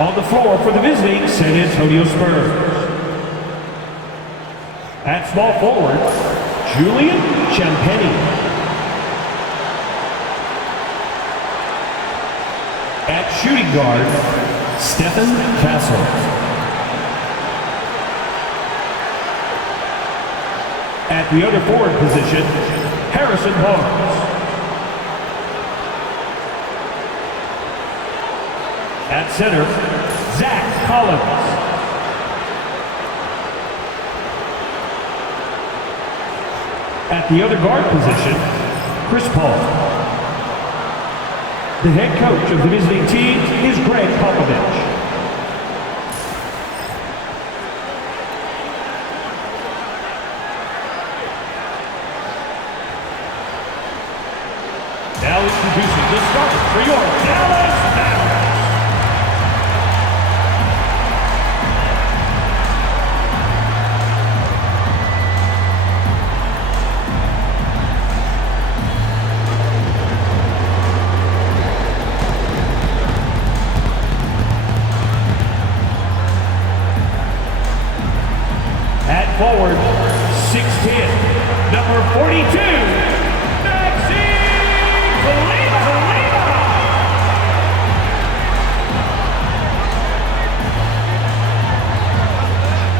On the floor for the visiting San Antonio Spurs. At small forward, Julian Champagny. At shooting guard, Stephen Castle. At the other forward position, Harrison Barnes. At center, Zach Collins. At the other guard position, Chris Paul. The head coach of the visiting team is Greg Popovich. Now introducing the starter for your Dallas Mavericks. Forward, 6'10", number 42,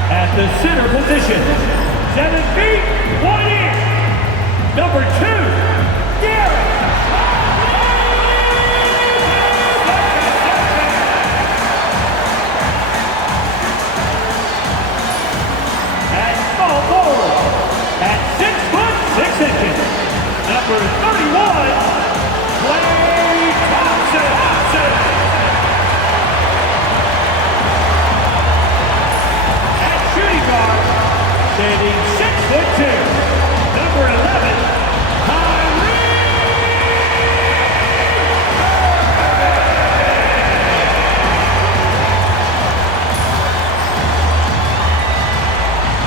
at the center position, 7 feet, 1 inch, number 2, Garrett. At 6'6", number 31, Klay Thompson. At shooting guard, standing 6'2", number 11, Kyrie.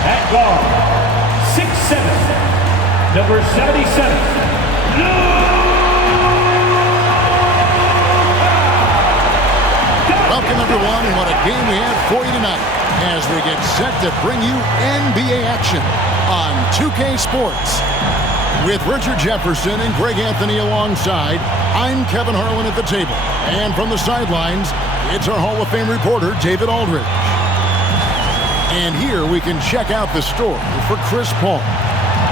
At guard, 6'7", number 77. Welcome, everyone, and what a game we have for you tonight as we get set to bring you NBA action on 2K Sports. With Richard Jefferson and Greg Anthony alongside, I'm Kevin Harlan at the table. And from the sidelines, it's our Hall of Fame reporter, David Aldridge. And here we can check out the story for Chris Paul.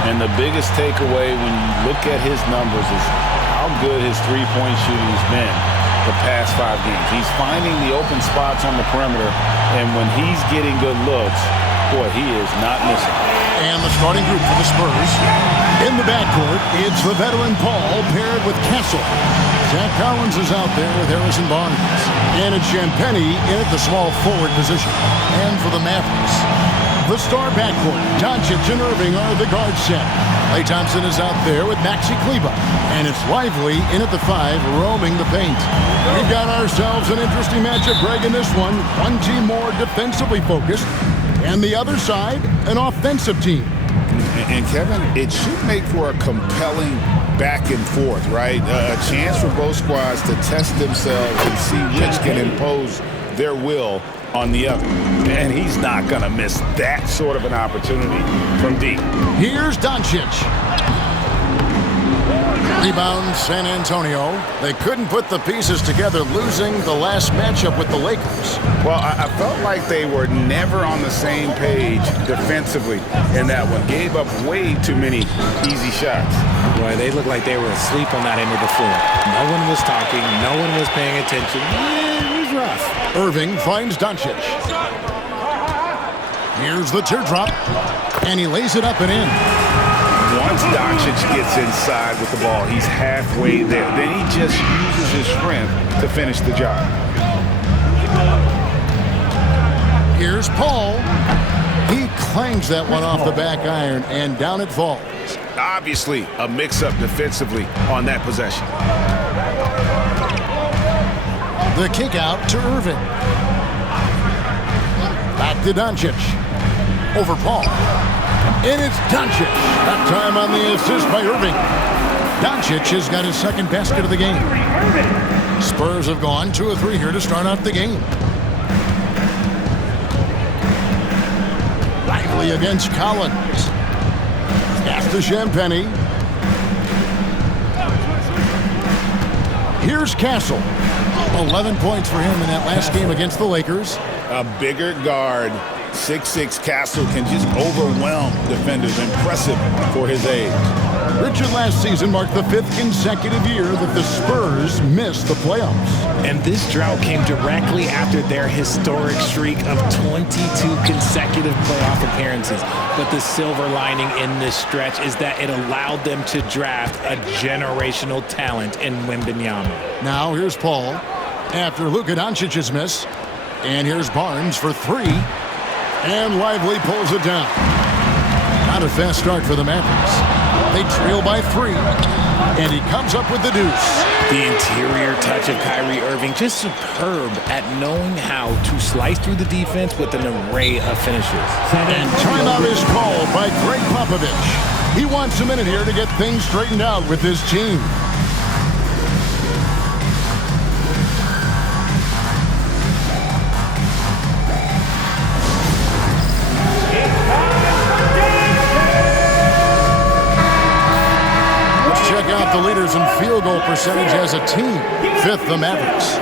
And the biggest takeaway when you look at his numbers is how good his three-point shooting has been the past 5 games. He's finding the open spots on the perimeter, and when he's getting good looks, boy, he is not missing. And the starting group for the Spurs. In the backcourt, it's the veteran Paul paired with Castle. Zach Collins is out there with Harrison Barnes. And it's Champagny in at the small forward position. And for the Mavericks, the star backcourt, Doncic and Irving are the guard set. Klay Thompson is out there with Maxi Kleber. And it's Lively in at the 5, roaming the paint. We've got ourselves an interesting matchup, Greg, in this one. One team more defensively focused, and the other side, an offensive team. And Kevin, it should make for a compelling back and forth, right? A chance for both squads to test themselves and see which can impose their will on the other. And he's not going to miss that sort of an opportunity from deep. Here's Doncic. Rebound, San Antonio. They couldn't put the pieces together, losing the last matchup with the Lakers. Well, I felt like they were never on the same page defensively in that one. Gave up way too many easy shots. Boy, they looked like they were asleep on that end of the floor. No one was talking. No one was paying attention. Yeah, it was rough. Irving finds Doncic. Here's the teardrop, and he lays it up and in. Once Doncic gets inside with the ball, he's halfway there. Then he just uses his strength to finish the job. Here's Paul. He clangs that one off the back iron, and down it falls. Obviously, a mix-up defensively on that possession. The kick out to Irving. Back to Doncic. Over Paul. And it's Doncic. That time on the assist by Irving. Doncic has got his second basket of the game. Spurs have gone 2 of 3 here to start out the game. Lively against Collins. Pass to Champagny. Here's Castle. 11 points for him in that last game against the Lakers. A bigger guard, 6'6" Castle, can just overwhelm defenders. Impressive for his age. Richard, last season marked the 5th consecutive year that the Spurs missed the playoffs. And this drought came directly after their historic streak of 22 consecutive playoff appearances. But the silver lining in this stretch is that it allowed them to draft a generational talent in Wembanyama. Now here's Paul after Luka Doncic's miss. And here's Barnes for 3. And Lively pulls it down. Not a fast start for the Mavericks. They trail by 3. And he comes up with the deuce. The interior touch of Kyrie Irving, just superb at knowing how to slice through the defense with an array of finishes. And timeout is called by Greg Popovich. He wants a minute here to get things straightened out with his team. Out the leaders in field goal percentage as a team. 5th, the Mavericks.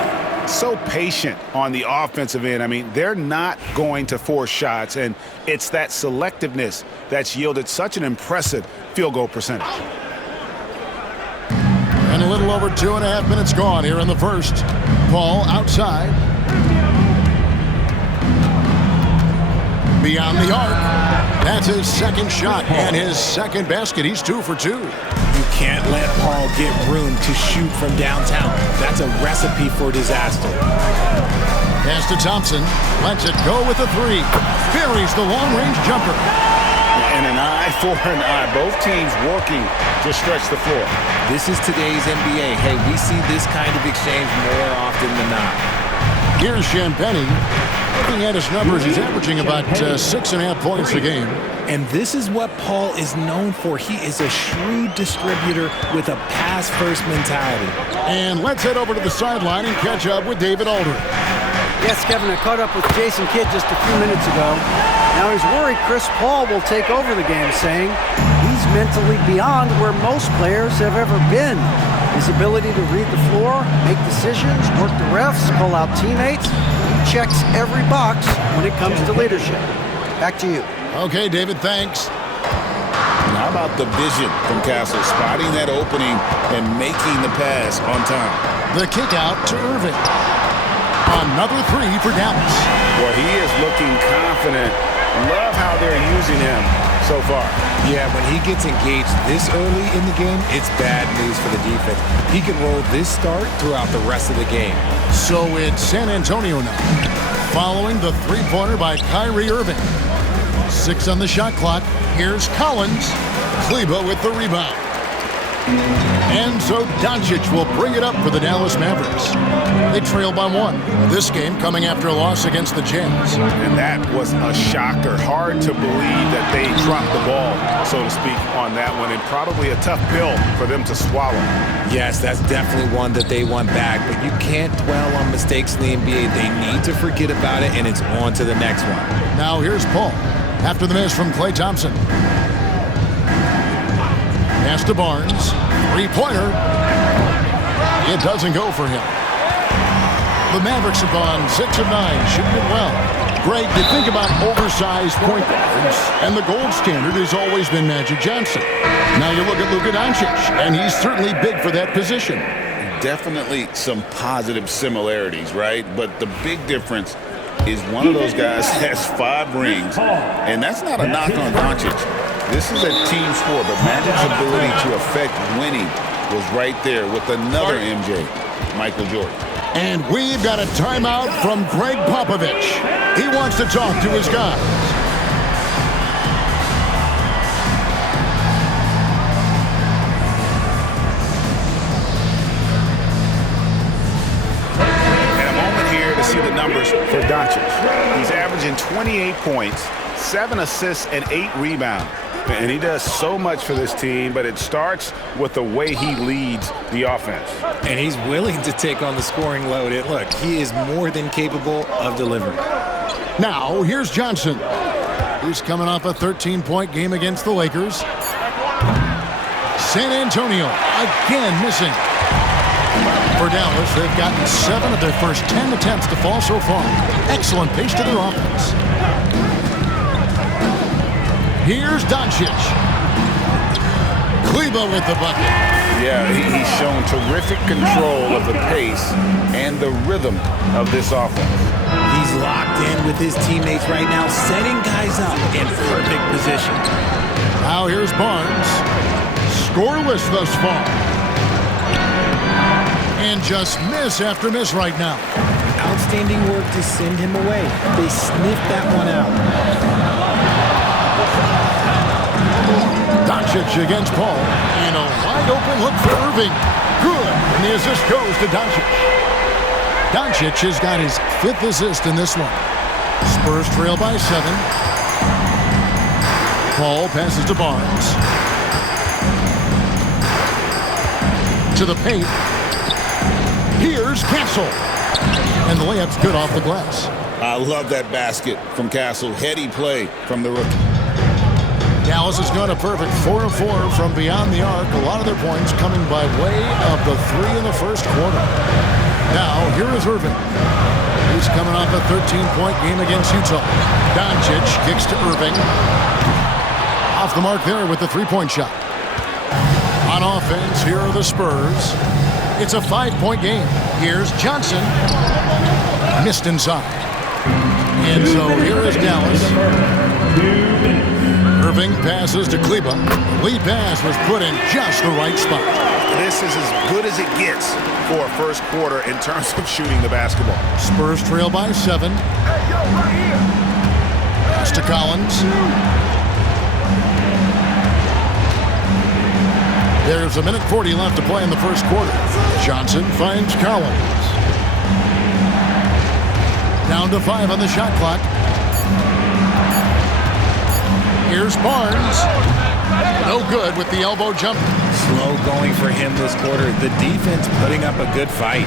So patient on the offensive end. I mean, they're not going to force shots, and it's that selectiveness that's yielded such an impressive field goal percentage. And a little over 2.5 minutes gone here in the first. Paul outside. Beyond the arc. That's his second shot and his second basket. He's 2 for 2. You can't let Paul get room to shoot from downtown. That's a recipe for disaster. Pass to Thompson. Lets it go with a 3. Buries the long-range jumper. And an eye for an eye. Both teams working to stretch the floor. This is today's NBA. Hey, we see this kind of exchange more often than not. Here's Champagny. Looking at his numbers, he's averaging about 6.5 points a game. And this is what Paul is known for. He is a shrewd distributor with a pass-first mentality. And let's head over to the sideline and catch up with David Aldridge. Yes, Kevin, I caught up with Jason Kidd just a few minutes ago. Now he's worried Chris Paul will take over the game, saying he's mentally beyond where most players have ever been. His ability to read the floor, make decisions, work the refs, call out teammates, he checks every box when it comes to leadership. Back to you. Okay, David, thanks. And how about the vision from Castle, spotting that opening and making the pass on time? The kick out to Irving. Another 3 for Dallas. Well, he is looking confident. Love how they're using him so far. Yeah, when he gets engaged this early in the game, it's bad news for the defense. He can roll this start throughout the rest of the game. So it's San Antonio now, following the 3-pointer by Kyrie Irving. 6 on the shot clock. Here's Collins. Kleba with the rebound. And so Doncic will bring it up for the Dallas Mavericks. They trail by 1. This game coming after a loss against the Jazz. And that was a shocker. Hard to believe that they dropped the ball, so to speak, on that one. And probably a tough pill for them to swallow. Yes, that's definitely one that they want back. But you can't dwell on mistakes in the NBA. They need to forget about it, and it's on to the next one. Now here's Paul after the miss from Klay Thompson. Pass to Barnes. 3-pointer. It doesn't go for him. The Mavericks have gone 6 of 9, shooting it well. Greg, you think about oversized point guards, and the gold standard has always been Magic Johnson. Now you look at Luka Doncic, and he's certainly big for that position. Definitely some positive similarities, right? But the big difference is one of those guys has 5 rings, and that's not a knock on Doncic. This is a team sport, but Magic's ability to affect winning was right there with another MJ, Michael Jordan. And we've got a timeout from Greg Popovich. He wants to talk to his guys. And a moment here to see the numbers for Doncic. He's averaging 28 points, 7 assists, and 8 rebounds. And he does so much for this team, but it starts with the way he leads the offense. And he's willing to take on the scoring load. And look, he is more than capable of delivering. Now, here's Johnson. He's coming off a 13-point game against the Lakers. San Antonio again missing. For Dallas, they've gotten 7 of their first 10 attempts to fall so far. Excellent pace to their offense. Here's Doncic. Kleber with the bucket. Yeah, he's shown terrific control of the pace and the rhythm of this offense. He's locked in with his teammates right now, setting guys up in perfect position. Now here's Barnes. Scoreless thus far. And just miss after miss right now. Outstanding work to send him away. They sniffed that one out. Doncic against Paul. And a wide open look for Irving. Good. And the assist goes to Doncic. Doncic has got his 5th assist in this one. Spurs trail by 7. Paul passes to Barnes. To the paint. Here's Castle. And the layup's good off the glass. I love that basket from Castle. Heady play from the rookie. Dallas has gone a perfect 4 of 4 from beyond the arc. A lot of their points coming by way of the 3 in the first quarter. Now, here is Irving. He's coming off a 13-point game against Utah. Doncic kicks to Irving. Off the mark there with the 3-point shot. On offense, here are the Spurs. It's a 5-point game. Here's Johnson. Missed inside. And so here is Dallas. Irving passes to Kleber. The lead pass was put in just the right spot. This is as good as it gets for a first quarter in terms of shooting the basketball. Spurs trail by 7. Pass to Collins. There's a minute 40 left to play in the first quarter. Johnson finds Collins. Down to 5 on the shot clock. Here's Barnes. No good with the elbow jumper. Slow going for him this quarter. The defense putting up a good fight.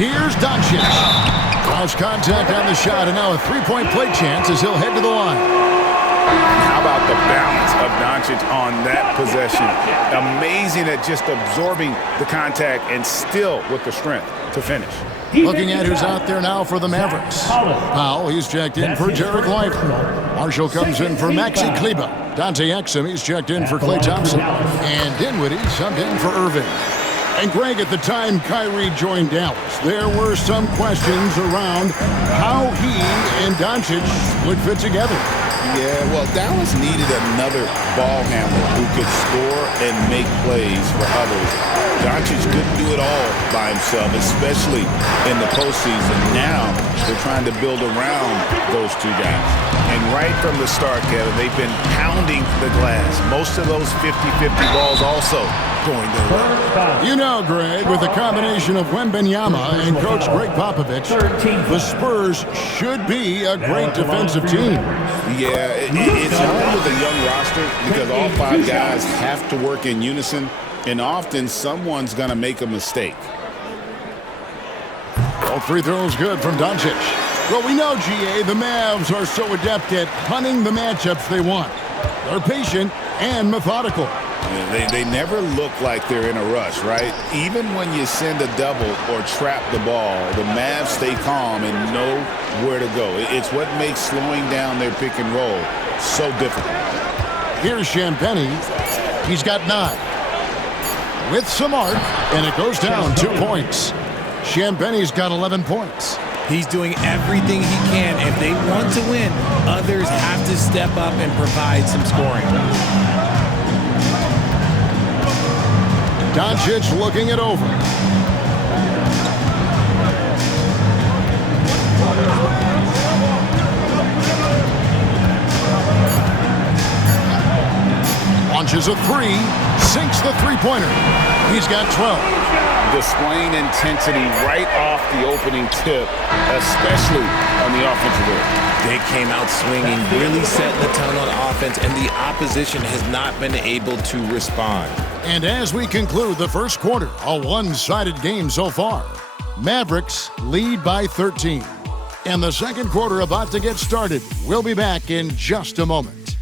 Here's Doncic. Cross contact on the shot, and now a 3-point play chance as he'll head to the line. How about the balance of Doncic on that possession? Amazing at just absorbing the contact and still with the strength to finish. Looking at who's out there now for the Mavericks. Powell, he's checked in for Jared Lively. Marshall comes in for Maxi Kleber. Dante Exum, he's checked in for Klay Thompson. And Dinwiddie subbed in for Irving. And Greg, at the time Kyrie joined Dallas, there were some questions around how he and Doncic would fit together. Yeah, well, Dallas needed another ball handler who could score and make plays for others. Doncic couldn't do it all by himself, especially in the postseason. Now they're trying to build around those two guys. And right from the start, Kevin, they've been pounding the glass. Most of those 50-50 balls also going their way. You know, Greg, with a combination of Wembanyama and Coach Greg Popovich, the Spurs should be a great defensive team. Yeah, it's hard with a young roster because all 5 guys have to work in unison, and often someone's going to make a mistake. All free throws good from Doncic. Well, we know, GA, the Mavs are so adept at hunting the matchups they want. They're patient and methodical. They never look like they're in a rush, right? Even when you send a double or trap the ball, the Mavs stay calm and know where to go. It's what makes slowing down their pick and roll so difficult. Here's Champagnie. He's got 9. With some arc, and it goes down 2 points. Champagnie's got 11 points. He's doing everything he can. If they want to win, others have to step up and provide some scoring. Doncic looking it over. Launches a 3, sinks the 3-pointer. He's got 12. Displaying intensity right off the opening tip, especially on the offensive end. They came out swinging, really setting the tone on offense, and the opposition has not been able to respond. And as we conclude the first quarter, a one-sided game so far. Mavericks lead by 13. And the second quarter about to get started. We'll be back in just a moment.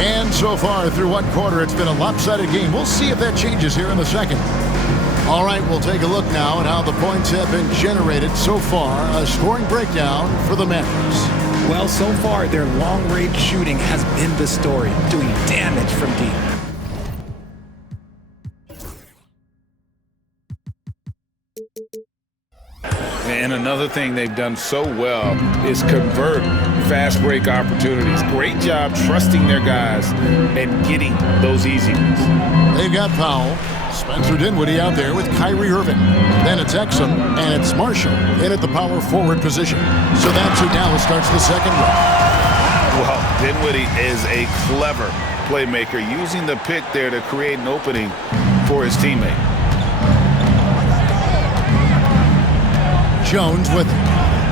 And so far through one quarter, it's been a lopsided game. We'll see if that changes here in the second. All right, we'll take a look now at how the points have been generated so far. A scoring breakdown for the MAVS. Well, so far, their long-range shooting has been the story, doing damage from deep. And another thing they've done so well is convert fast break opportunities. Great job trusting their guys and getting those easy ones. They've got Powell, Spencer Dinwiddie out there with Kyrie Irving. Then it's Exum and it's Marshall in at the power forward position. So that's who Dallas starts the second with. Well, Dinwiddie is a clever playmaker, using the pick there to create an opening for his teammate. Jones with it.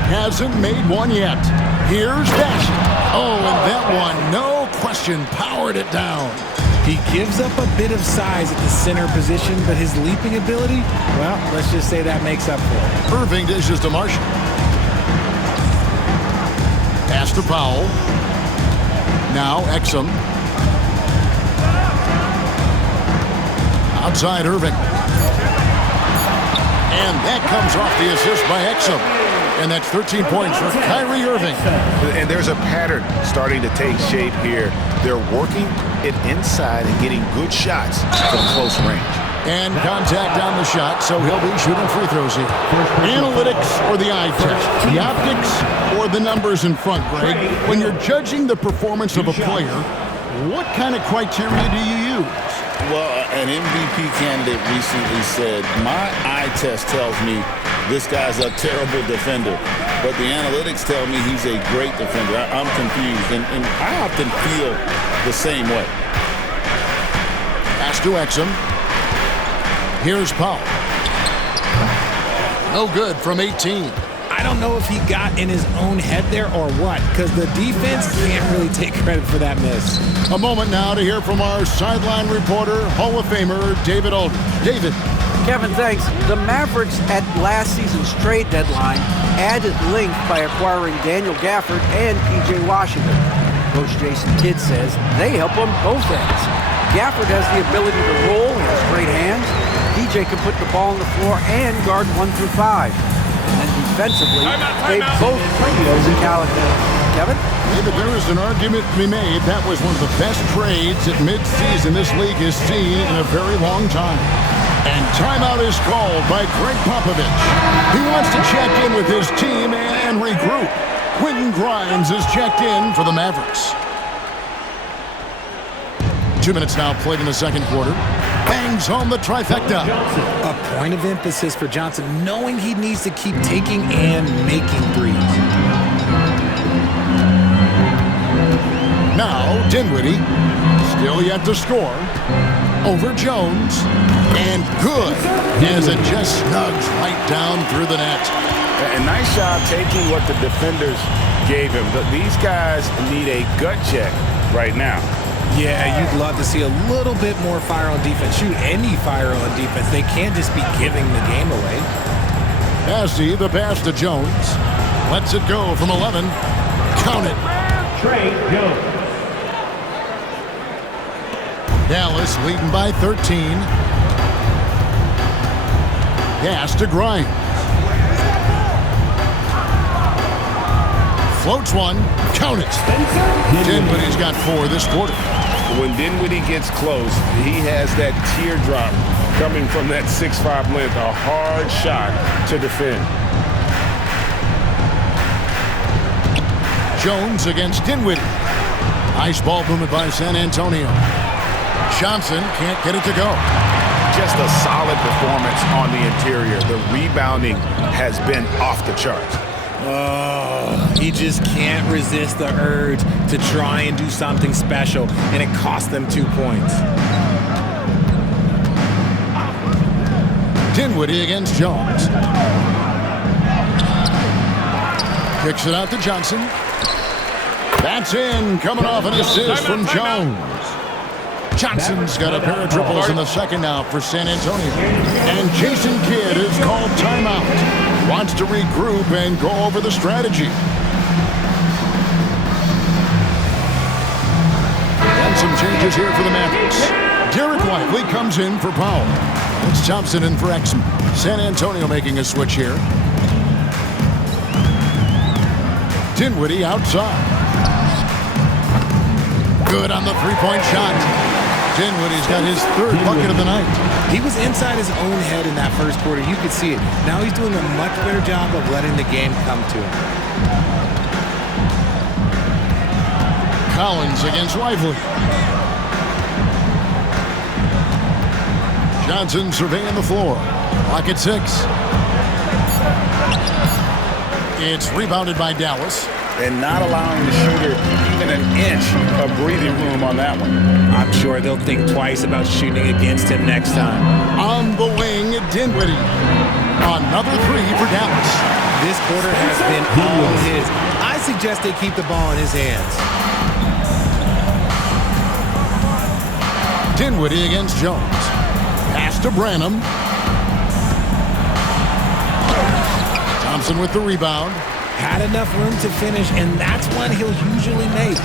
Hasn't made one yet. Here's Dash. Oh, and that one, no question, powered it down. He gives up a bit of size at the center position, but his leaping ability, well, let's just say that makes up for it. Irving dishes to Marshall. Pass to Powell. Now Exum. Outside Irving. And that comes off the assist by Exum. And that's 13 points for Kyrie Irving. And there's a pattern starting to take shape here. They're working it inside and getting good shots from close range. And contact on the shot, so he'll be shooting free throws here. Analytics or the eye test? The optics or the numbers in front, Greg? When you're judging the performance of a player, what kind of criteria do you use? Well, an MVP candidate recently said, my eye test tells me this guy's a terrible defender, but the analytics tell me he's a great defender. I'm confused, and I often feel the same way. Pass to Exum. Here's Powell. No good from 18. I don't know if he got in his own head there or what, because the defense can't really take credit for that miss. A moment now to hear from our sideline reporter, Hall of Famer David Aldridge. David. Kevin, thanks. The Mavericks at last season's trade deadline added length by acquiring Daniel Gafford and P.J. Washington. Coach Jason Kidd says they help on both ends. Gafford has the ability to roll, he has great hands. P.J. can put the ball on the floor and guard 1 through 5. And then defensively, they both play physicality. Kevin? David, there is an argument to be made. That was one of the best trades at midseason this league has seen in a very long time. And timeout is called by Greg Popovich. He wants to check in with his team and regroup. Quentin Grimes is checked in for the Mavericks. 2 minutes now played in the second quarter. Bangs home the trifecta. A point of emphasis for Johnson, knowing he needs to keep taking and making threes. Now Dinwiddie, still yet to score. Over Jones, and good, as it just snugs right down through the net. A nice job taking what the defenders gave him. These guys need a gut check right now. Yeah, you'd love to see a little bit more fire on defense. Shoot any fire on defense. They can't just be giving the game away. Passy, the pass to Jones. Lets it go from 11. Count it. Trey Jones. Dallas leading by 13. Pass to Grimes. Floats one. Count it. Dinwiddie's got 4 this quarter. When Dinwiddie gets close, he has that teardrop coming from that 6'5" length. A hard shot to defend. Jones against Dinwiddie. Nice ball movement by San Antonio. Johnson can't get it to go. Just a solid performance on the interior. The rebounding has been off the charts. He just can't resist the urge to try and do something special, and it cost them 2 points. Dinwiddie against Jones. Kicks it out to Johnson. That's in, coming off an assist from Jones. Johnson's got a pair of triples in the second now for San Antonio. And Jason Kidd is called timeout. Wants to regroup and go over the strategy. And some changes here for the Mavericks. Derek Lively comes in for Powell. It's Thompson in for Exum. San Antonio making a switch here. Dinwiddie outside. Good on the three-point shot. Dinwiddie's got his third bucket of the night. He was inside his own head in that first quarter. You could see it. Now he's doing a much better job of letting the game come to him. Collins against Lively. Johnson surveying the floor. Clock at 6. It's rebounded by Dallas. And not allowing the shooter even an inch of breathing room on that one. I'm sure they'll think twice about shooting against him next time. On the wing, Dinwiddie. Another three for Dallas. This quarter has been all his. I suggest they keep the ball in his hands. Dinwiddie against Jones. Pass to Branham. Thompson with the rebound. Had enough room to finish, and that's one he'll usually make.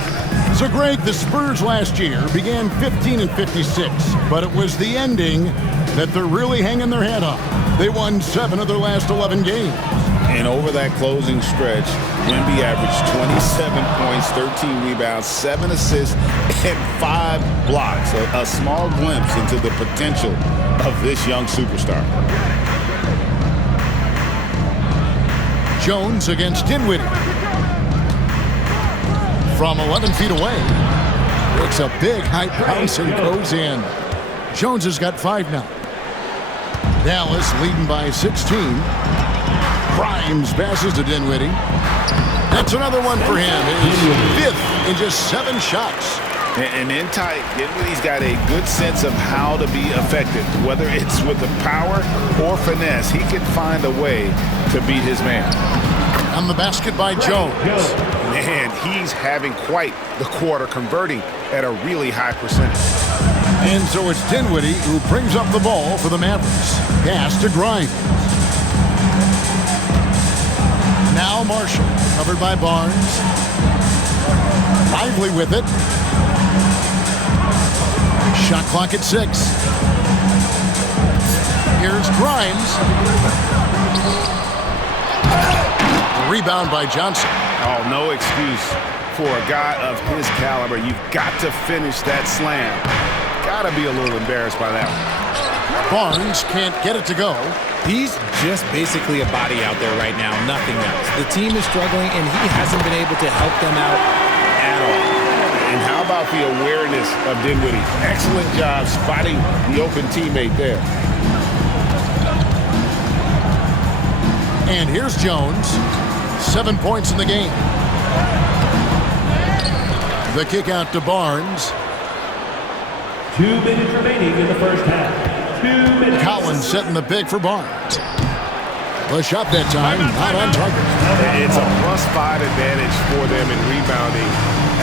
So, Greg, the Spurs last year began 15-56, but it was the ending that they're really hanging their head on. They won 7 of their last 11 games. And over that closing stretch, Wemby averaged 27 points, 13 rebounds, 7 assists, and 5 blocks. A small glimpse into the potential of this young superstar. Jones against Dinwiddie. From 11 feet away. It's a big high bounce and goes in. Jones has got 5 now. Dallas leading by 16. Grimes passes to Dinwiddie. That's another one for him. His 5th in just 7 shots. And in tight, Dinwiddie's got a good sense of how to be effective. Whether it's with the power or finesse, he can find a way to beat his man. On the basket by Jones. Man, he's having quite the quarter, converting at a really high percentage. And so it's Dinwiddie who brings up the ball for the Mavericks. Pass to Grimes. Now Marshall, covered by Barnes. Lively with it. Shot clock at 6. Here's Grimes. Rebound by Johnson. Oh, no excuse for a guy of his caliber. You've got to finish that slam. Got to be a little embarrassed by that one. Barnes can't get it to go. He's just basically a body out there right now, nothing else. The team is struggling, and he hasn't been able to help them out at all. And how about the awareness of Dinwiddie? Excellent job spotting the open teammate there. And here's Jones. 7 points in the game. The kick out to Barnes. 2 minutes remaining in the first half. 2 minutes. Collins setting the pick for Barnes. The shot that time, not on target. It's a +5 advantage for them in rebounding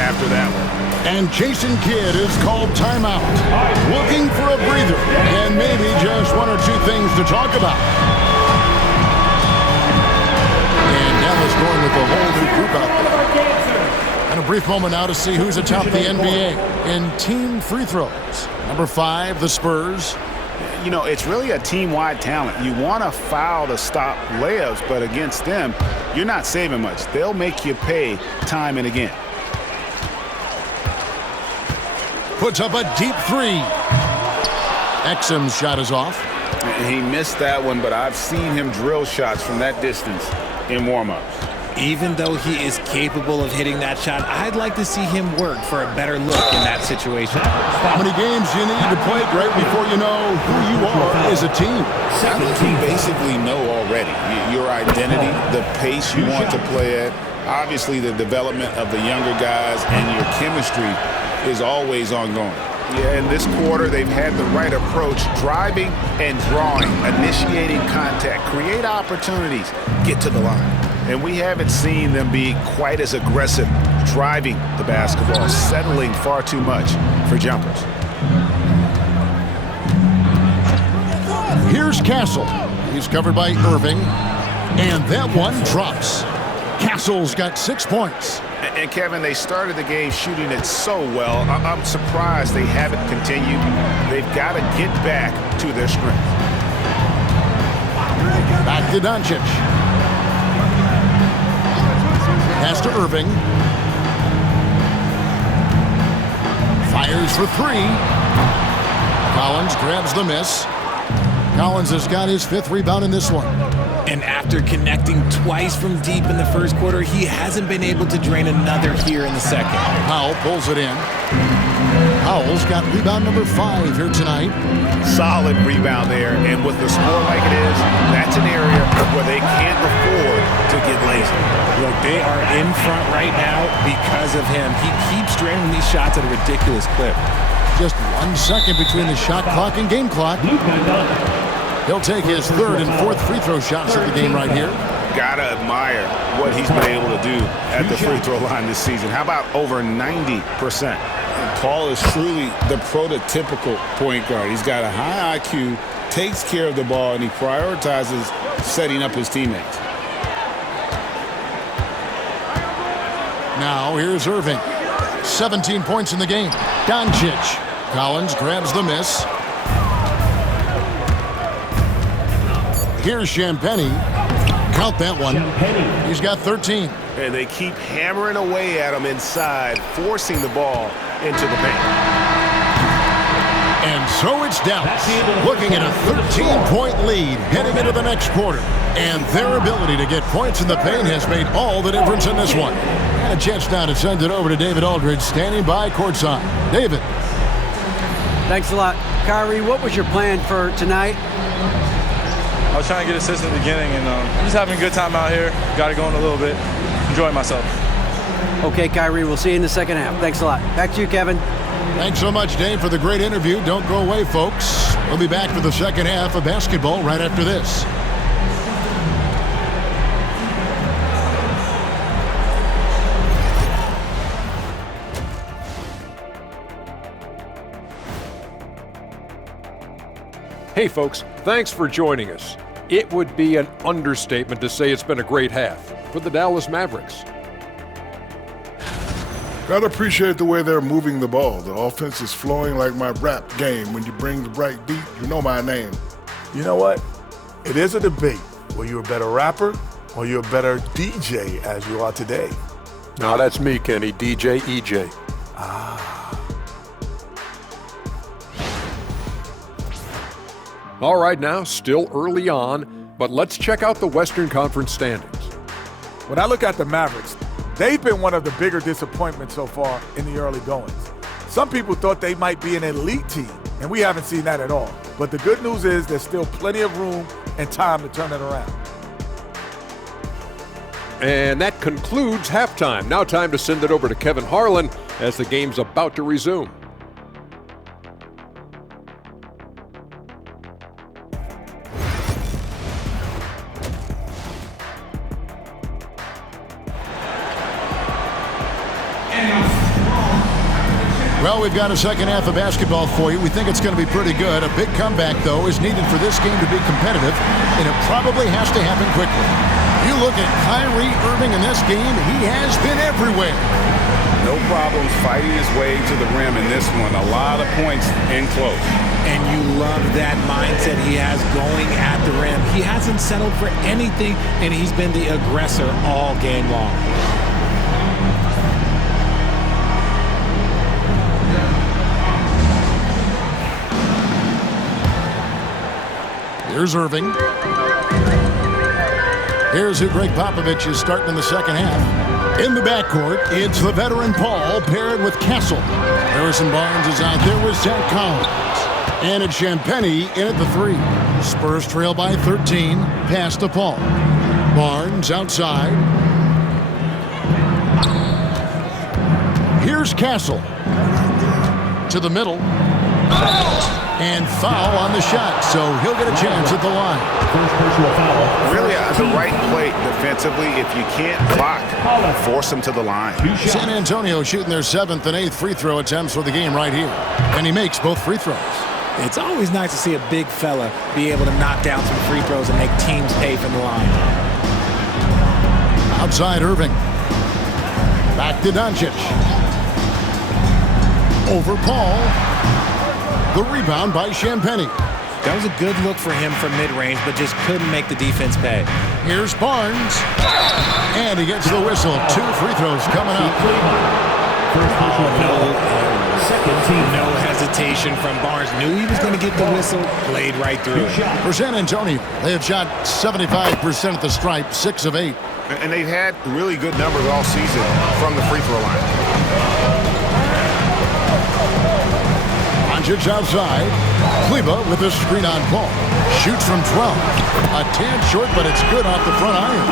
after that one. And Jason Kidd is called timeout. Looking for a breather and maybe just 1 or 2 things to talk about. And Dallas going with the whole new group out there. And a brief moment now to see who's atop the NBA in team free throws. Number 5, the Spurs. You know, it's really a team-wide talent. You want to foul to stop layups, but against them, you're not saving much. They'll make you pay time and again. Puts up a deep 3. Exum's shot is off. He missed that one, but I've seen him drill shots from that distance in warm-ups. Even though he is capable of hitting that shot, I'd like to see him work for a better look in that situation. How many games do you need to play right before you know who you are as a team? I think you basically know already your identity, the pace you want to play at, obviously the development of the younger guys, and your chemistry is always ongoing. Yeah, in this quarter, they've had the right approach, driving and drawing, initiating contact, create opportunities, get to the line. And we haven't seen them be quite as aggressive driving the basketball, settling far too much for jumpers. Here's Castle. He's covered by Irving. And that one drops. Castle's got 6 points. And Kevin, they started the game shooting it so well. I'm surprised they haven't continued. They've got to get back to their strength. Back to Doncic. Pass to Irving. Fires for 3. Collins grabs the miss. Collins has got his 5th rebound in this one. And after connecting twice from deep in the first quarter, he hasn't been able to drain another here in the second. Powell pulls it in. Powell's got rebound number 5 here tonight. Solid rebound there, and with the score like it is, that's an area where they can't afford to get lazy. Look, they are in front right now because of him. He keeps draining these shots at a ridiculous clip. Just 1 second between the shot clock and game clock. He'll take his 3rd and 4th free throw shots of the game right here. Gotta admire what he's been able to do at the free throw line this season. How about over 90%? Paul is truly the prototypical point guard. He's got a high IQ, takes care of the ball, and he prioritizes setting up his teammates. Now here's Irving. 17 points in the game. Doncic. Collins grabs the miss. Here's Champagnie. Count that one. He's got 13. And they keep hammering away at him inside, forcing the ball into the paint. And so it's Dallas looking at a 13-point lead heading into the next quarter. And their ability to get points in the paint has made all the difference in this one. And a chance now to send it over to David Aldridge, standing by courtside. David. Thanks a lot. Kyrie, what was your plan for tonight? I was trying to get assists in the beginning, and I'm just having a good time out here. Got it going a little bit. Enjoying myself. Okay, Kyrie, we'll see you in the second half. Thanks a lot. Back to you, Kevin. Thanks so much, Dave, for the great interview. Don't go away, folks. We'll be back for the second half of basketball right after this. Hey folks, thanks for joining us. It would be an understatement to say it's been a great half for the Dallas Mavericks. Gotta appreciate the way they're moving the ball. The offense is flowing like my rap game. When you bring the right beat, you know my name. You know what? It is a debate. Were you a better rapper or you're a better DJ as you are today? No, that's me, Kenny, DJ EJ. All right, now, still early on, but let's check out the Western Conference standings. When I look at the Mavericks, they've been one of the bigger disappointments so far in the early goings. Some people thought they might be an elite team, and we haven't seen that at all. But the good news is there's still plenty of room and time to turn it around. And that concludes halftime. Now time to send it over to Kevin Harlan as the game's about to resume. Well, we've got a second half of basketball for you. We think it's going to be pretty good. A big comeback, though, is needed for this game to be competitive, and it probably has to happen quickly. You look at Kyrie Irving in this game, he has been everywhere. No problems fighting his way to the rim in this one. A lot of points in close. And you love that mindset he has going at the rim. He hasn't settled for anything, and he's been the aggressor all game long. Here's Irving. Here's who Greg Popovich is starting in the second half. In the backcourt, it's the veteran Paul paired with Castle. Harrison Barnes is out there with Zach Collins. And it's Champagnie in at the 3. Spurs trail by 13. Pass to Paul. Barnes outside. Here's Castle. To the middle. And foul on the shot, so he'll get a chance at the line. First personal foul. Really, the right play defensively. If you can't block, force them to the line. San Antonio shooting their 7th and 8th free throw attempts for the game right here. And he makes both free throws. It's always nice to see a big fella be able to knock down some free throws and make teams pay from the line. Outside Irving. Back to Doncic. Over Paul. The rebound by Champagnie. That was a good look for him from mid-range, but just couldn't make the defense pay. Here's Barnes. And he gets the whistle. 2 free throws coming up. First personal foul. Second team. No hesitation from Barnes. Knew he was going to get the whistle. Played right through it. For San Antonio, they have shot 75% at the stripe, 6 of 8. And they've had really good numbers all season from the free throw line. Doncic outside. Kleber with the screen on Paul. Shoots from 12. A tad short, but it's good off the front iron.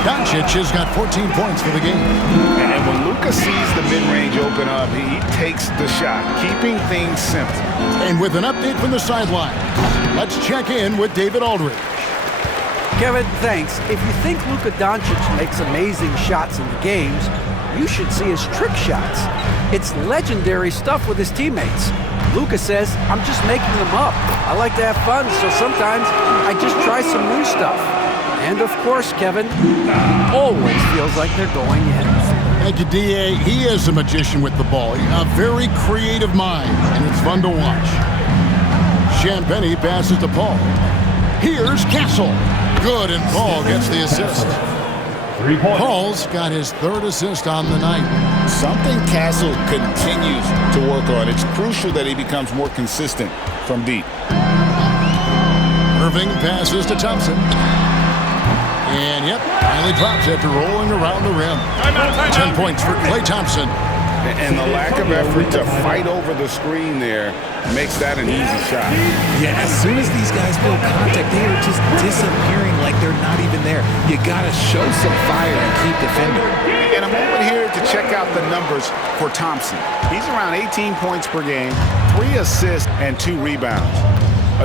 Doncic has got 14 points for the game. And when Luka sees the mid-range open up, he takes the shot, keeping things simple. And with an update from the sideline, let's check in with David Aldridge. Kevin, thanks. If you think Luka Doncic makes amazing shots in the games, you should see his trick shots. It's legendary stuff with his teammates. Luka says, I'm just making them up. I like to have fun, so sometimes I just try some new stuff. And of course, Kevin, always feels like they're going in. Thank you, D.A. He is a magician with the ball. A very creative mind, and it's fun to watch. Champagnie passes to Paul. Here's Castle. Good, and Paul gets the assist. 3 points. Paul's got his 3rd assist on the night. Something Castle continues to work on. It's crucial that he becomes more consistent from deep. Irving passes to Thompson. And, yep, finally drops after rolling around the rim. 10 points for Klay Thompson. And the lack of effort to fight over the screen there makes that an easy shot. Yeah, as soon as these guys feel contact, they are just disappearing like they're not even there. You got to show some fire and keep defending. And a moment here to check out the numbers for Thompson. He's around 18 points per game, 3 assists, and 2 rebounds.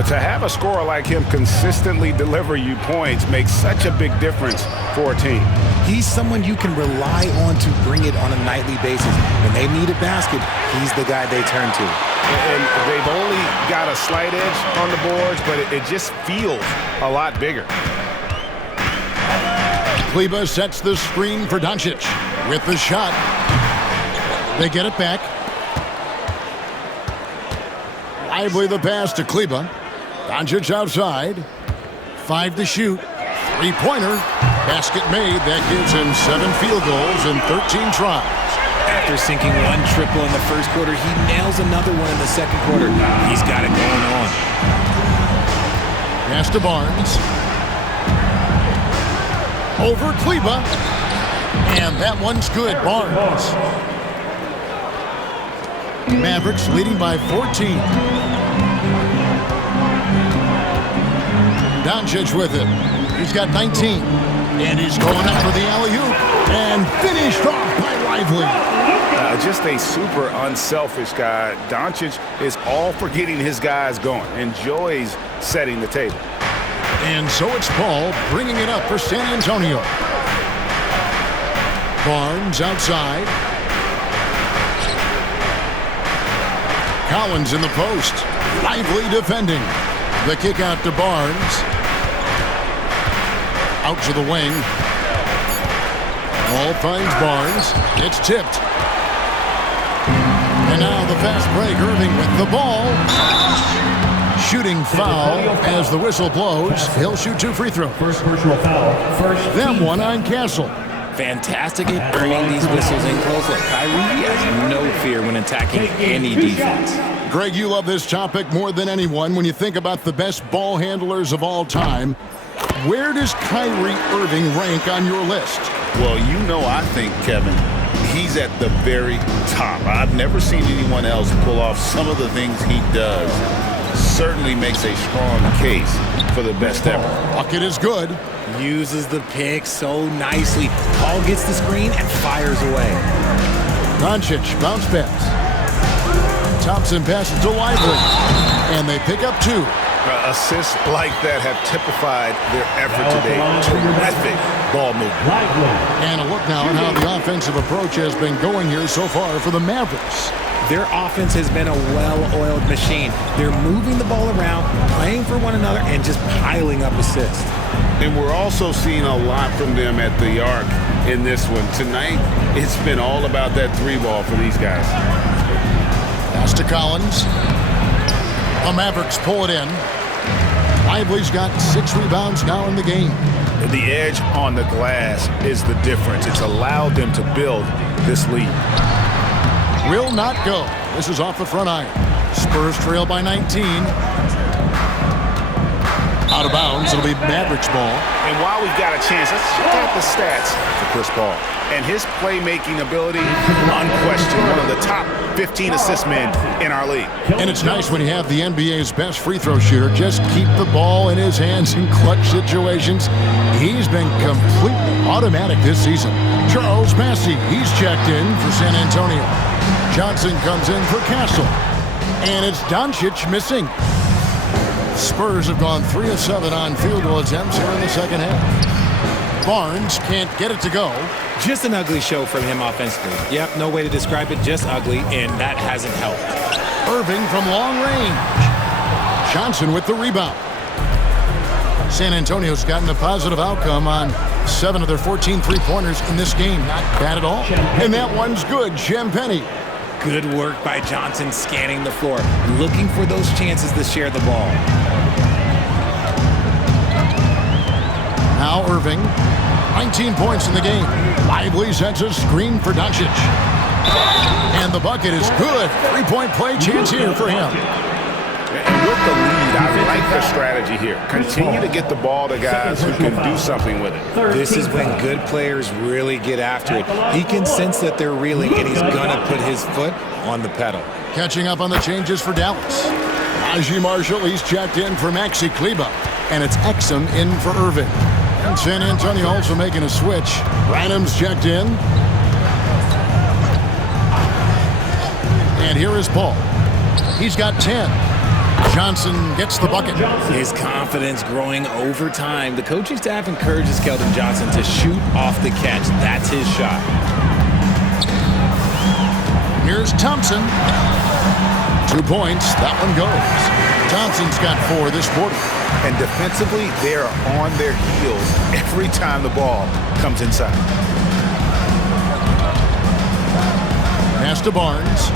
To have a scorer like him consistently deliver you points makes such a big difference for a team. He's someone you can rely on to bring it on a nightly basis. When they need a basket, he's the guy they turn to. And they've only got a slight edge on the boards, but it just feels a lot bigger. Kleber sets the screen for Doncic with the shot. They get it back. Lively the pass to Kleber. Doncic outside. 5 to shoot. 3-pointer. Basket made. That gives him 7 field goals and 13 tries. After sinking 1 triple in the first quarter, he nails another one in the second quarter. He's got it going on. Pass to Barnes. Over Kleber. And that one's good. Barnes. Mavericks leading by 14. Doncic with it. He's got 19. And he's going up for the alley-oop. And finished off by Lively. Just a super unselfish guy. Doncic is all for getting his guys going. Enjoys setting the table. And so it's Paul bringing it up for San Antonio. Barnes outside. Collins in the post. Lively defending. The kick out to Barnes. Out to the wing. Ball finds Barnes. It's tipped. And now the fast break. Irving with the ball. Shooting foul as the whistle blows. He'll shoot 2 free throws. First personal foul. First. Them one on Castle. Fantastic at earning these whistles in close look. Kyrie has no fear when attacking any defense. Greg, you love this topic more than anyone. When you think about the best ball handlers of all time, where does Kyrie Irving rank on your list? Well, you know, I think, Kevin, he's at the very top. I've never seen anyone else pull off some of the things he does. Certainly makes a strong case for the best ever. Bucket is good. Uses the pick so nicely. Paul gets the screen and fires away. Doncic, bounce pass. Thompson passes to Lively, and they pick up 2. Assists like that have typified their effort today. Terrific ball movement. And a look now at how the offensive approach has been going here so far for the Mavericks. Their offense has been a well-oiled machine. They're moving the ball around, playing for one another, and just piling up assists. And we're also seeing a lot from them at the arc in this one. Tonight, it's been all about that 3-ball for these guys. Pass to Collins. The Mavericks pull it in. Lively's got 6 rebounds now in the game. The edge on the glass is the difference. It's allowed them to build this lead. Will not go. This is off the front iron. Spurs trail by 19. Out of bounds. It'll be Mavericks ball. And while we've got a chance, let's check out the stats for Chris Paul. And his playmaking ability, unquestioned, one of the top 15 assist men in our league. And it's nice when you have the NBA's best free throw shooter just keep the ball in his hands in clutch situations. He's been completely automatic this season. Charles Massey, he's checked in for San Antonio. Johnson comes in for Castle. And it's Doncic missing. Spurs have gone 3 of 7 on field goal attempts here in the second half. Barnes can't get it to go. Just an ugly show from him offensively. Yep, no way to describe it, just ugly, and that hasn't helped. Irving from long range. Johnson with the rebound. San Antonio's gotten a positive outcome on 7 of their 14 three-pointers in this game. Not bad at all. And that one's good. Champagnie. Good work by Johnson scanning the floor, looking for those chances to share the ball. Now Irving, 19 points in the game. Lively sets a screen for Doncic. And the bucket is good. 3-point play chance here for him. And with the lead, I like the strategy here. Continue to get the ball to guys who can do something with it. This is when good players really get after it. He can sense that they're reeling, and he's going to put his foot on the pedal. Catching up on the changes for Dallas. Najee Marshall, he's checked in for Maxi Kleba. And it's Exum in for Irving. And San Antonio also making a switch. Branham's checked in. And here is Paul. He's got 10. Johnson gets the bucket. His confidence growing over time. The coaching staff encourages Keldon Johnson to shoot off the catch. That's his shot. Here's Thompson. 2 points. That one goes. Thompson's got 4 this quarter. And defensively, they are on their heels every time the ball comes inside. Pass to Barnes.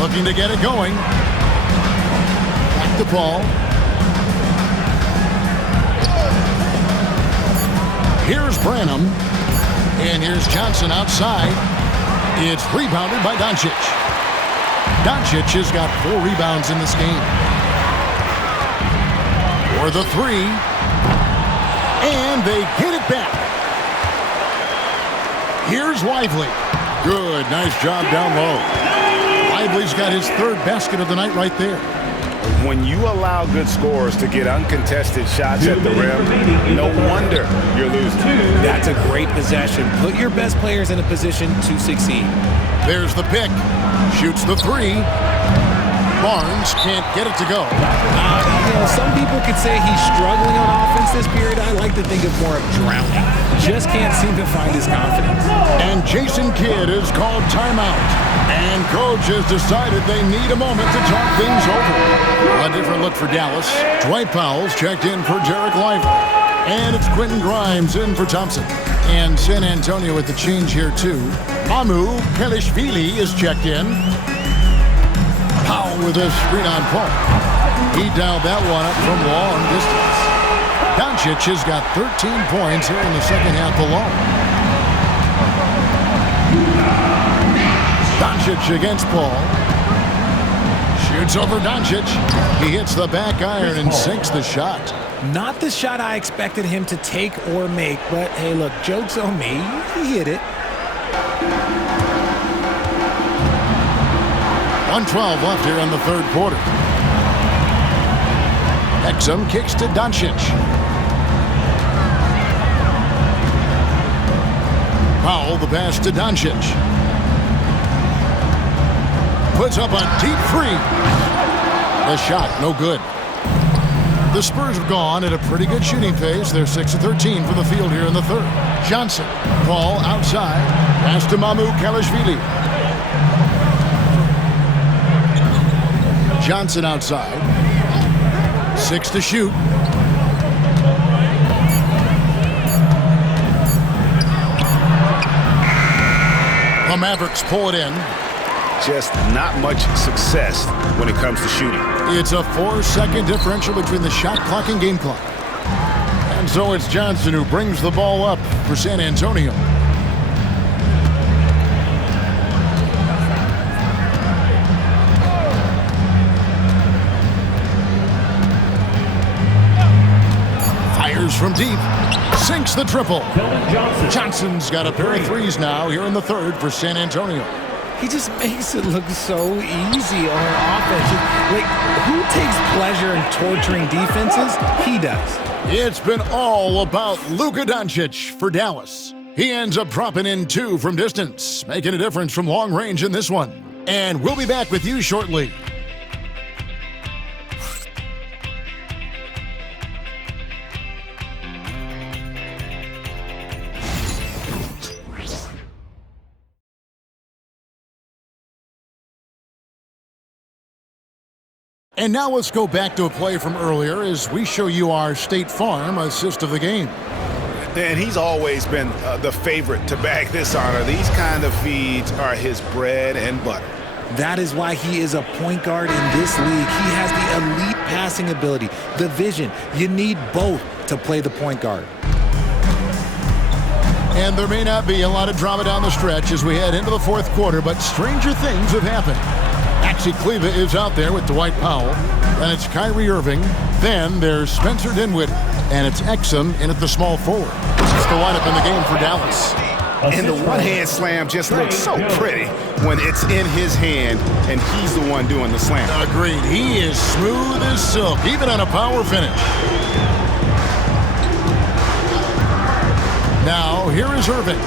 Looking to get it going. Back to Paul. Here's Branham. And here's Johnson outside. It's rebounded by Doncic. Doncic has got 4 rebounds in this game. For the 3. And they get it back. Here's Lively. Good, nice job down low. Lively's got his 3rd basket of the night right there. When you allow good scorers to get uncontested shots at the rim, no wonder you're losing. That's a great possession. Put your best players in a position to succeed. There's the pick. Shoots the 3. Barnes can't get it to go. Some people could say he's struggling on offense this period. I like to think of more of drowning. Just can't seem to find his confidence. And Jason Kidd is called timeout. And coach has decided they need a moment to talk things over. A different look for Dallas. Dwight Powell's checked in for Derek Lively. And it's Quentin Grimes in for Thompson. And San Antonio with the change here too. Mamu Kelishvili is checked in. Powell with a screen on Paul. He dialed that one up from long distance. Doncic has got 13 points here in the second half alone. Doncic against Paul. Shoots over Doncic. He hits the back iron and sinks the shot. Not the shot I expected him to take or make, but hey, look, joke's on me. He hit it. 1:12 left here in the 3rd quarter. Exum kicks to Doncic. Powell the pass to Doncic. puts up a deep three. The shot, no good. The Spurs have gone at a pretty good shooting pace. They're 6 of 13 from the field here in the third. Johnson, ball outside. Pass to MAVS. Johnson outside. 6 to shoot. The Mavericks pull it in. Just not much success when it comes to shooting. It's a 4-second differential between the shot clock and game clock. And so it's Johnson who brings the ball up for San Antonio. Fires from deep. Sinks the triple. Johnson's got a pair of threes now here in the third for San Antonio. He just makes it look so easy on offense. Like, who takes pleasure in torturing defenses? He does. It's been all about Luka Doncic for Dallas. He ends up dropping in 2 from distance, making a difference from long range in this one. And we'll be back with you shortly. And now let's go back to a play from earlier as we show you our State Farm assist of the game. And he's always been the favorite to bag this honor. These kind of feeds are his bread and butter. That is why he is a point guard in this league. He has the elite passing ability, the vision. You need both to play the point guard. And there may not be a lot of drama down the stretch as we head into the fourth quarter, but stranger things have happened. Maxi Kleber is out there with Dwight Powell. Then it's Kyrie Irving. Then there's Spencer Dinwiddie. And it's Exum in at the small forward. This is the lineup in the game for Dallas. And the one-hand slam just looks so pretty when it's in his hand and he's the one doing the slam. Agreed. He is smooth as silk, even on a power finish. Now, here is Irving.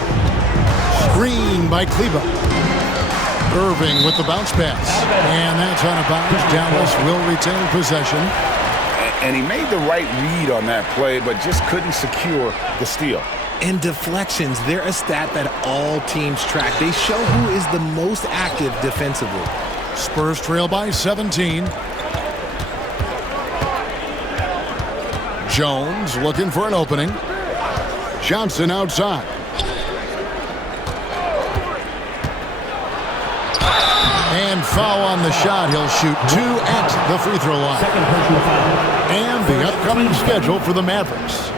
Screen by Kleber. Irving with the bounce pass. And that's out of bounds. Dallas will retain possession. And he made the right read on that play, but just couldn't secure the steal. And deflections, they're a stat that all teams track. They show who is the most active defensively. Spurs trail by 17. Jones looking for an opening. Johnson outside. And foul on the shot. He'll shoot 2 at the free throw line. And the upcoming schedule for the Mavericks.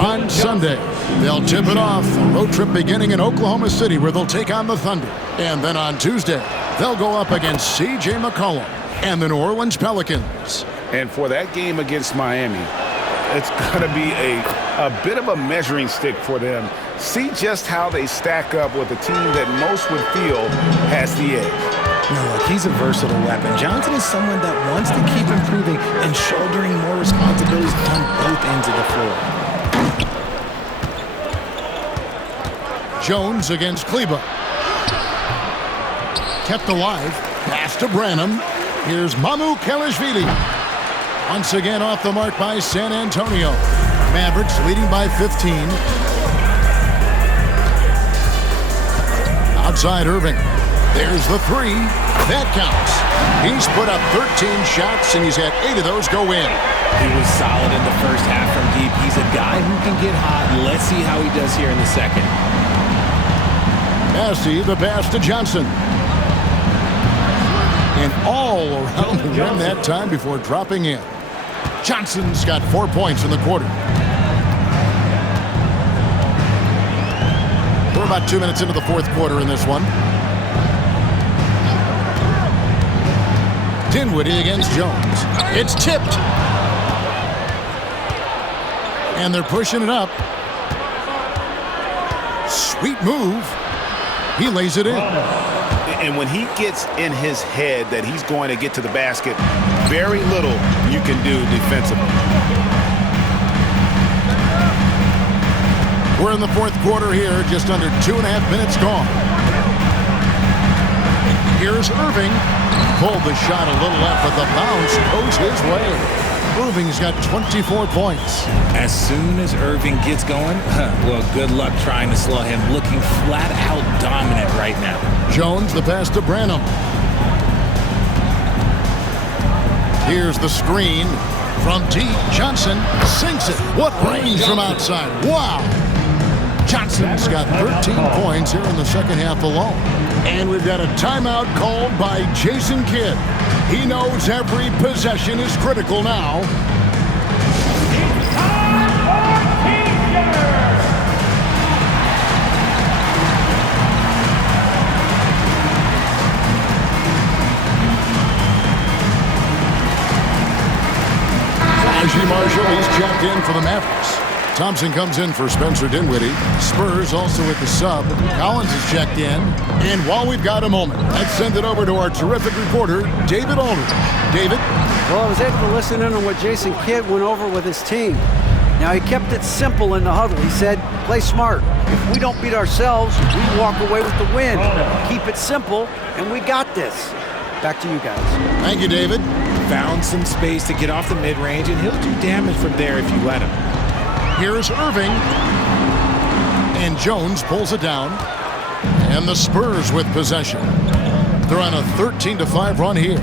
On Sunday, they'll tip it off. A road trip beginning in Oklahoma City where they'll take on the Thunder. And then on Tuesday, they'll go up against C.J. McCollum and the New Orleans Pelicans. And for that game against Miami, it's going to be a bit of a measuring stick for them. See just how they stack up with a team that most would feel has the edge. Look, he's a versatile weapon. Johnson is someone that wants to keep improving and shouldering more responsibilities on both ends of the floor. Jones against Kleber. Kept alive. Pass to Branham. Here's MAVS. Once again off the mark by San Antonio. Mavericks leading by 15. Outside Irving. There's the 3. That counts. He's put up 13 shots, and he's had 8 of those go in. He was solid in the first half from deep. He's a guy who can get hot. Let's see how he does here in the second. Massey, the pass to Johnson. And all around the rim that time before dropping in. Johnson's got 4 points in the quarter. We're about 2 minutes into the fourth quarter in this one. Dinwiddie against Jones. It's tipped. And they're pushing it up. Sweet move. He lays it in. And when he gets in his head that he's going to get to the basket, very little you can do defensively. We're in the fourth quarter here, just under 2.5 minutes gone. Here's Irving. Pulled the shot a little left, but the bounce goes his way. Irving's got 24 points. As soon as Irving gets going, well, good luck trying to slow him. Looking flat out dominant right now. Jones, the pass to Branham. Here's the screen from deep. Johnson sinks it. What range from outside. Wow. Johnson's got 13 points here in the second half alone. And we've got a timeout called by Jason Kidd. He knows every possession is critical now. It's time for Teacher! Najee Marshall, he's checked in for the Mavericks. Thompson comes in for Spencer Dinwiddie. Spurs also with the sub. Collins is checked in. And while we've got a moment, let's send it over to our terrific reporter, David Aldridge. David? Well, I was able to listen in on what Jason Kidd went over with his team. Now, he kept it simple in the huddle. He said, play smart. If we don't beat ourselves, we walk away with the win. Keep it simple, and we got this. Back to you guys. Thank you, David. Found some space to get off the mid-range, and he'll do damage from there if you let him. Here's Irving. And Jones pulls it down. And the Spurs with possession. They're on a 13-5 run here.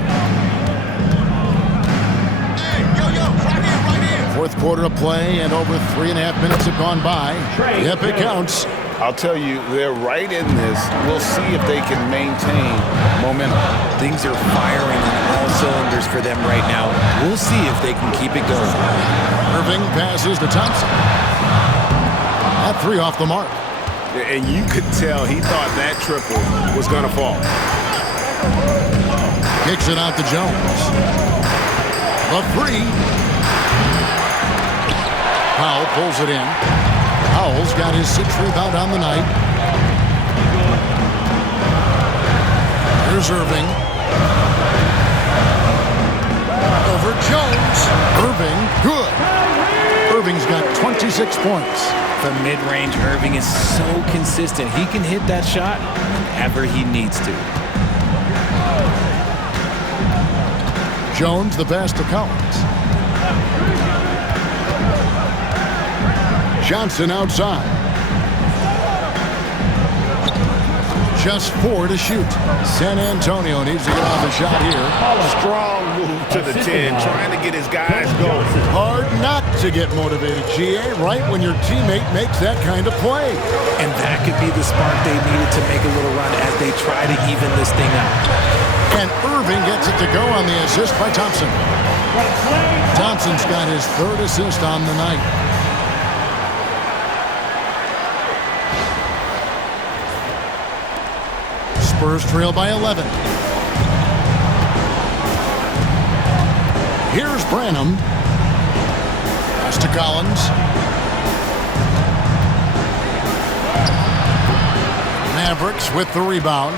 Fourth quarter of play, and over 3.5 minutes have gone by. Yep, it counts. I'll tell you, they're right in this. We'll see if they can maintain momentum. Things are firing on all cylinders for them right now. We'll see if they can keep it going. Irving passes to Thompson. That three off the mark. And you could tell he thought that triple was going to fall. Kicks it out to Jones. The three. Powell pulls it in. Powell's got his 6th rebound on the night. Here's Irving. Over Jones. Irving, good. Irving's got 26 points. From mid-range, Irving is so consistent. He can hit that shot whenever he needs to. Jones, the pass to Collins. Johnson outside. Just 4 to shoot. San Antonio needs to get off a shot here. Strong move to the 10, trying to get his guys going. Hard not to get motivated, GA, right when your teammate makes that kind of play. And that could be the spark they needed to make a little run as they try to even this thing out. And Irving gets it to go on the assist by Thompson. Thompson's got his 3rd assist on the night. Spurs trail by 11. Here's Branham. Pass to Collins. Mavericks with the rebound.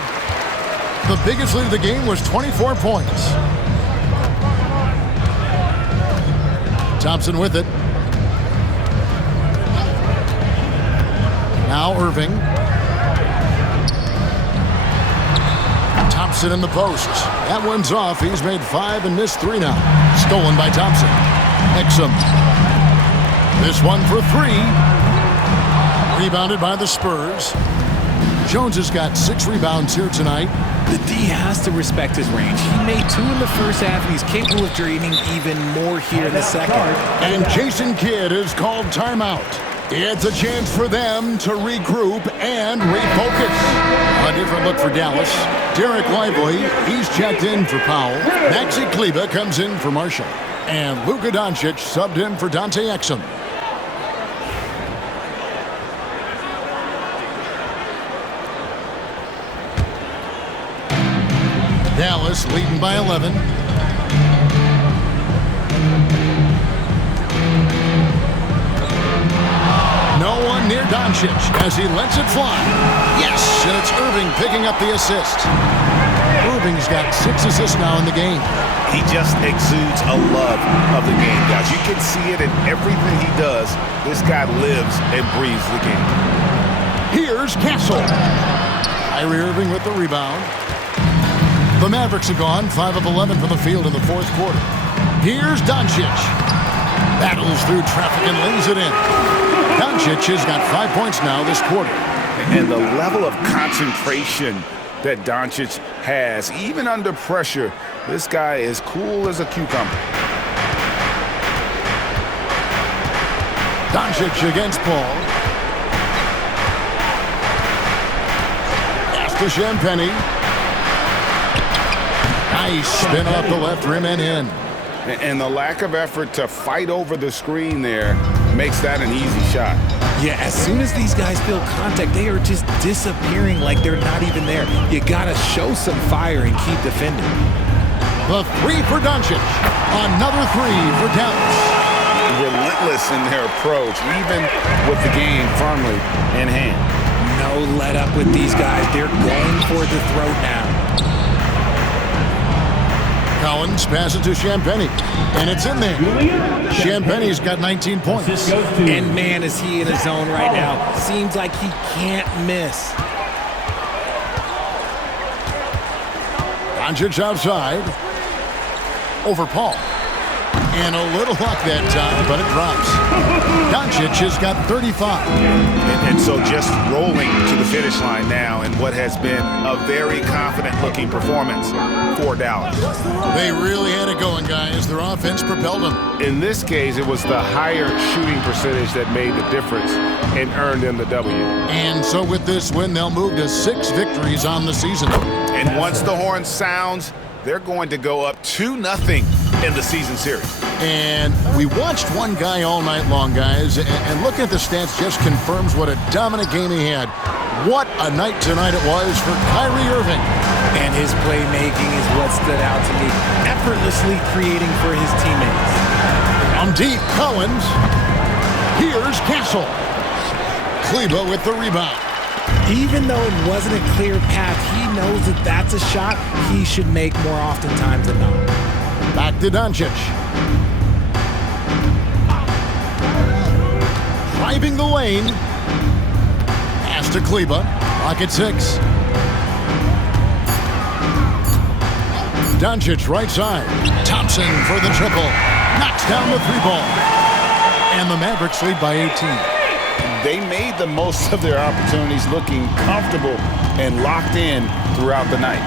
The biggest lead of the game was 24 points. Thompson with it. Now Irving. Thompson in the post. That one's off. He's made 5 and missed 3 now. Stolen by Thompson. Exum. This one for 3. Rebounded by the Spurs. Jones has got 6 rebounds here tonight. The D has to respect his range. He made 2 in the first half, and he's capable of draining even more here in the second. And Jason Kidd is called timeout. It's a chance for them to regroup and refocus. A different look for Dallas. Derek Lively, he's checked in for Powell. Maxi Kleber comes in for Marshall. And Luka Doncic subbed in for Dante Exum. Dallas leading by 11. No one near Doncic as he lets it fly. Yes, and it's Irving picking up the assist. Irving's got 6 assists now in the game. He just exudes a love of the game, guys. You can see it in everything he does. This guy lives and breathes the game. Here's Castle. Kyrie Irving with the rebound. The Mavericks have gone 5 of 11 from the field in the fourth quarter. Here's Doncic. Battles through traffic and lays it in. Doncic has got 5 points now this quarter. And the level of concentration that Doncic has, even under pressure, this guy is cool as a cucumber. Doncic against Paul. Pass to Champagnie. Nice spin off the left rim and in. And the lack of effort to fight over the screen there makes that an easy shot. Yeah, as soon as these guys feel contact, they are just disappearing like they're not even there. You gotta show some fire and keep defending. The three for Doncic. Another three for Dallas. Relentless in their approach, even with the game firmly in hand. No let up with these guys. They're going for the throat now. Collins passes to Champagnie, and it's in there. Champagnie's got 19 points. And man, is he in his zone right now. Seems like he can't miss. Doncic outside. Over Paul. And a little luck that time, but it drops. Doncic has got 35. And so just rolling to the finish line now in what has been a very confident-looking performance for Dallas. They really had it going, guys. Their offense propelled them. In this case, it was the higher shooting percentage that made the difference and earned them the W. And so with this win, they'll move to 6 victories on the season. And once the horn sounds, they're going to go up 2-0 in the season series. And we watched one guy all night long, guys, and looking at the stats just confirms what a dominant game he had. What a night tonight it was for Kyrie Irving. And his playmaking is what stood out to me. Effortlessly creating for his teammates. On deep, Collins. Here's Castle. Kleba with the rebound. Even though it wasn't a clear path, he knows that that's a shot he should make more oftentimes than not. Back to Doncic. Driving the lane. Pass to Kleba. Clock at 6. Doncic right side. Thompson for the triple. Knocks down the 3-ball. And the Mavericks lead by 18. They made the most of their opportunities, looking comfortable and locked in throughout the night.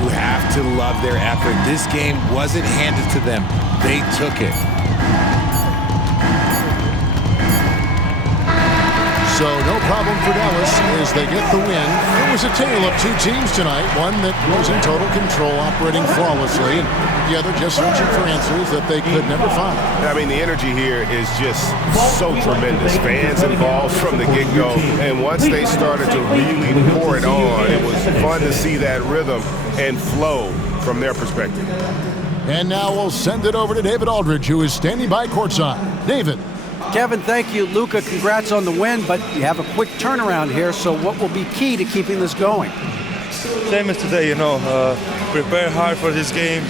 You have to love their effort. This game wasn't handed to them. They took it. So no problem for Dallas as they get the win. It was a tale of two teams tonight. One that was in total control, operating flawlessly, and the other just searching for answers that they could never find. I mean, the energy here is just so tremendous. Fans involved from the get-go, and once they started to really pour it on, it was fun to see that rhythm and flow from their perspective. And now we'll send it over to David Aldridge, who is standing by courtside. David. Kevin, thank you. Luka, congrats on the win, but you have a quick turnaround here, so what will be key to keeping this going? Same as today, prepare hard for this game,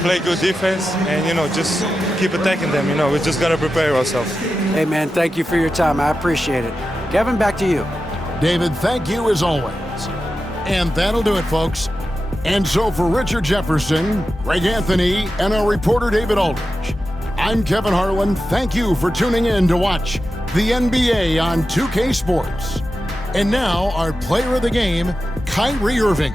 play good defense, and, just keep attacking them. We just got to prepare ourselves. Hey, man, thank you for your time. I appreciate it. Kevin, back to you. David, thank you as always. And that'll do it, folks. And so for Richard Jefferson, Greg Anthony, and our reporter David Aldridge, I'm Kevin Harlan. Thank you for tuning in to watch the NBA on 2K Sports. And now our player of the game, Kyrie Irving.